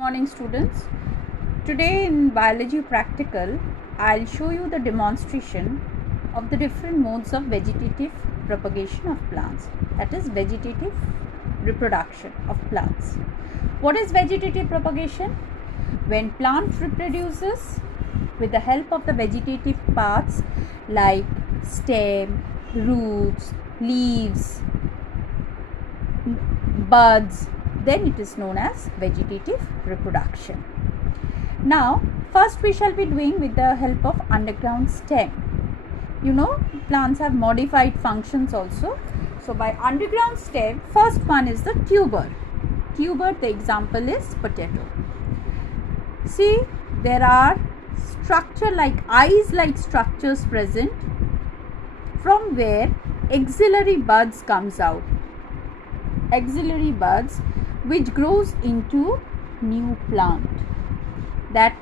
Morning students. Today in biology practical I'll show you the demonstration of the different modes of vegetative propagation of plants, that is vegetative reproduction of plants. What is vegetative propagation? When plant reproduces with the help of the vegetative parts like stem, roots, leaves, buds, then it is known as vegetative reproduction. Now first we shall be doing with the help of underground stem. You know, plants have modified functions also. So by underground stem, first one is the tuber. Tuber, the example is potato. See, there are structure like eyes like structures present from where axillary buds comes out. Axillary buds which grows into new plant. That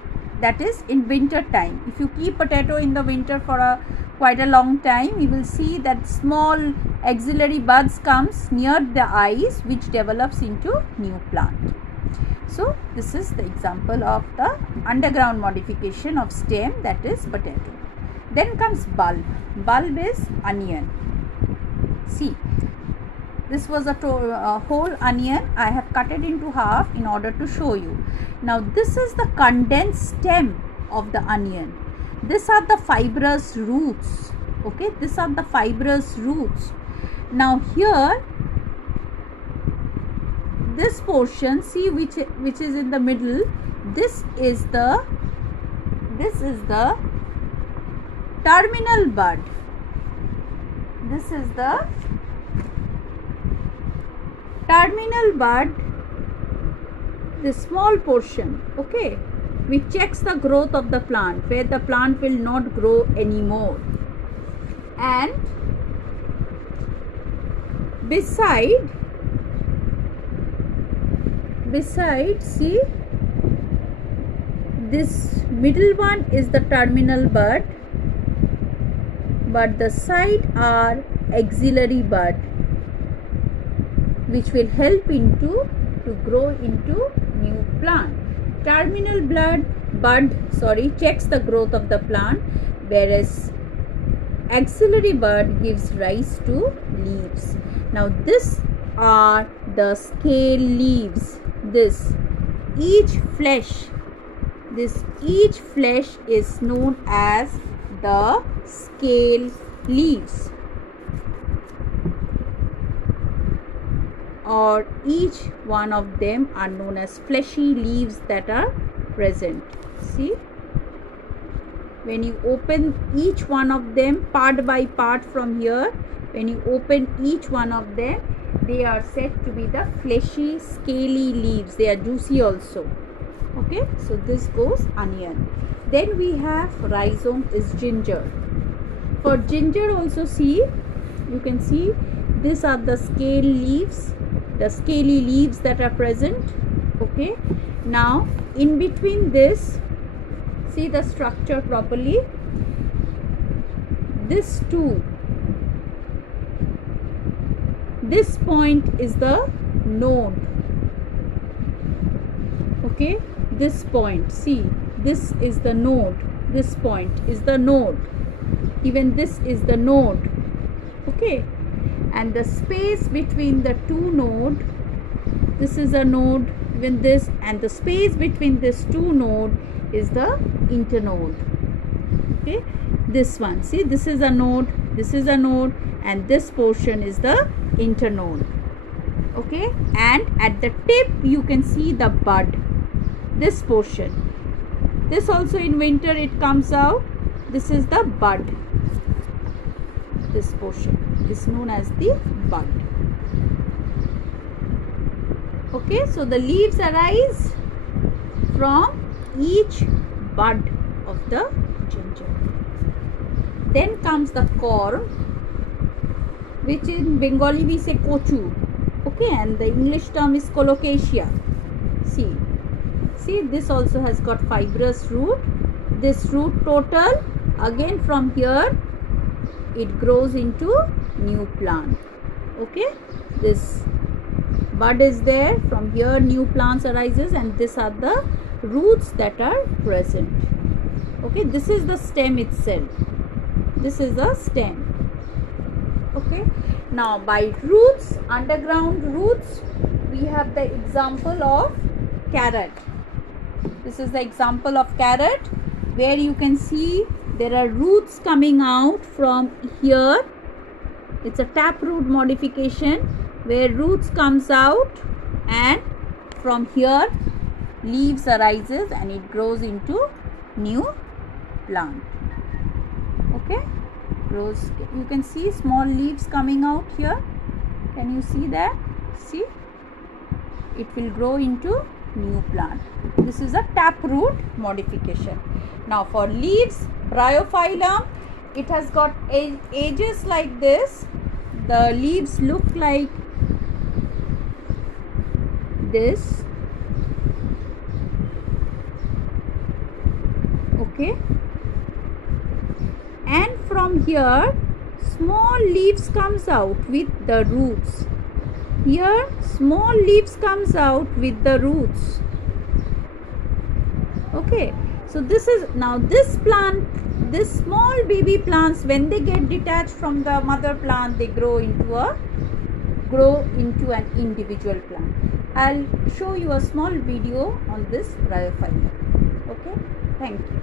is in winter time. If you keep potato in the winter for quite a long time, you will see that small axillary buds comes near the eyes which develops into new plant. So this is the example of the underground modification of stem, that is potato. Then comes bulb. Bulb is onion. See, this was a whole onion. I have cut it into half in order to show you. Now this is the condensed stem of the onion. These are the fibrous roots. Okay, these are the fibrous roots. Now here, this portion, see which is in the middle. This is the terminal bud. This is the terminal bud, the small portion, okay, which checks the growth of the plant, where the plant will not grow anymore. And beside, see, this middle one is the terminal bud, but the side are axillary bud, which will help to grow into new plant. Terminal bud checks the growth of the plant, whereas axillary bud gives rise to leaves. Now these are the scale leaves. Each flesh is known as the scale leaves, or each one of them are known as fleshy leaves that are present. See, when you open each one of them part by part from here, when you open each one of them, they are said to be the fleshy scaly leaves. They are juicy also. Okay, so this goes onion. Then we have rhizome is ginger. For ginger also, see, you can see these are the scale leaves, the scaly leaves that are present. Okay, now in between this, see the structure properly. This point is the node. Okay, this point, see, this is the node, this point is the node, even this is the node. Okay, and the space between the two node, this is a node, even this, and the space between this two node is the internode. Okay, this one, see, this is a node, this is a node, and this portion is the internode. Okay, and at the tip you can see the bud, this portion. This also in winter it comes out. This is the bud. This portion is known as the bud. Okay, so the leaves arise from each bud of the ginger. Then comes the corm, which in Bengali we say kochu. Okay, and the English term is colocasia. See, this also has got fibrous root. This root total, again from here it grows into new plant. Okay, this bud is there, from here new plants arises, and these are the roots that are present. Okay, this is the stem itself. This is the stem. Okay, now by roots, underground roots, we have the example of carrot. This is the example of carrot, where you can see there are roots coming out from here. It's a taproot modification where roots comes out, and from here leaves arises and it grows into new plant. Okay, grows. You can see small leaves coming out here. Can you see that? See, it will grow into new plant. This is a taproot modification. Now for leaves, Bryophyllum, it has got edges like this. The leaves look like this. Okay, and from here small leaves comes out with the roots. Here small leaves comes out with the roots. Okay, so this is, now this plant, this small baby plants, when they get detached from the mother plant, they grow into an individual plant. I'll show you a small video on this Bryophyllum. Okay, thank you.